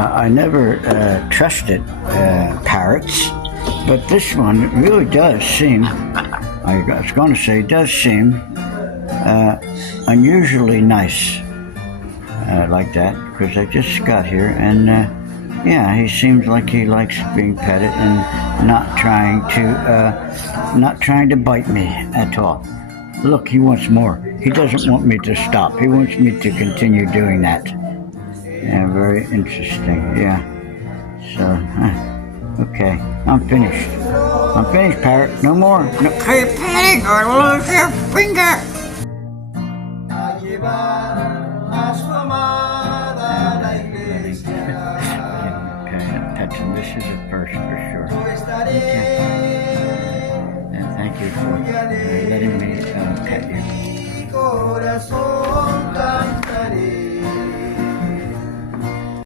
I never trusted parrots, but this one really does seem, I was going to say, does seem unusually nice like that, because I just got here, and yeah, he seems like he likes being petted and not trying to bite me at all. Look, he wants more. He doesn't want me to stop. He wants me to continue doing that. Yeah, very interesting. Yeah. So, okay, I'm finished. I'm finished, parrot. No more. No, keep petting or lose your finger. This is a first for sure. Okay. And thank you for letting me pet you.